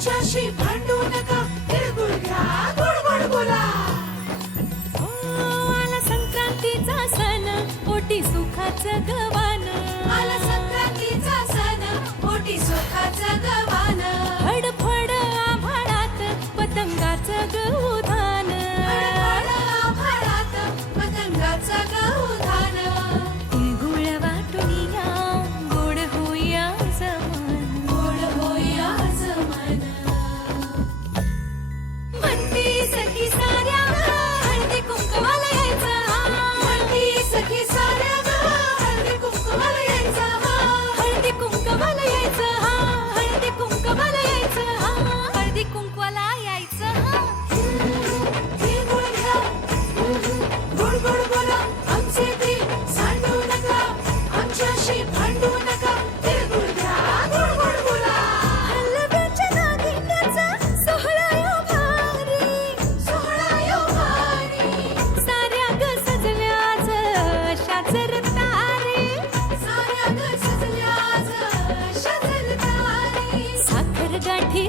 आमच्याशी भांडू नका, तिळगुळ घ्या, गोड गोड बोला. आला संक्रांतीचा सण, पोटी सुखाचं गवान. आला संक्रांतीचा सण, पोटी सुखाचं गवान. फडफड आभाळात पतंगाचं गहुधान. फडफड आभाळात पतंगाचं गहुधान. तिळगुळ वाटून या, गोड होईया जमान. गोड होईया जमान. म्हणती सखी साऱ्या हळदी कुंकवाला यायचं. म्हणती सखी साऱ्या हळदी कुंकवाला यायचं. हळदी कुंकवाला यायचं. हळदी कुंकवाला यायचं. हळदी कुंकवाला यायचं. तिळगुळ घ्या, गोड गोड बोला. आमचे दिल सांडू नका, आमच्याशी भांडू नका, तिळगुळ घ्या, गोड गोड बोला. हलव्याच्या नागिण्याचा सोहळा यो भारी. सोहळा यो भारी. साऱ्या ग सजल्याच अशाच रतारी. साऱ्या ग सजल्याच अशाच तारी.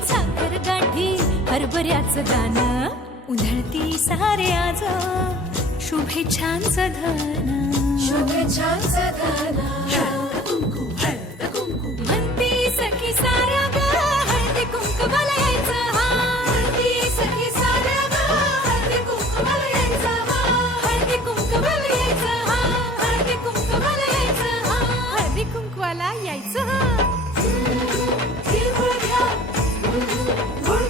साखर गाठी हरभऱ्याचं दाणं. उधळती साऱ्याच शुभेच्छांचं धन. शुभेच्छांचं धन. म्हणती सखी साऱ्या ग हळदी कुंकवाला यायचं. म्हणती सखी साऱ्या हळदी कुंकवाला यायचं. हळदी कुंकवाला यायचं. हळदी कुंकवाला यायचं. हळदी कुंकवाला यायचं. तिळगुळ घ्या, गोड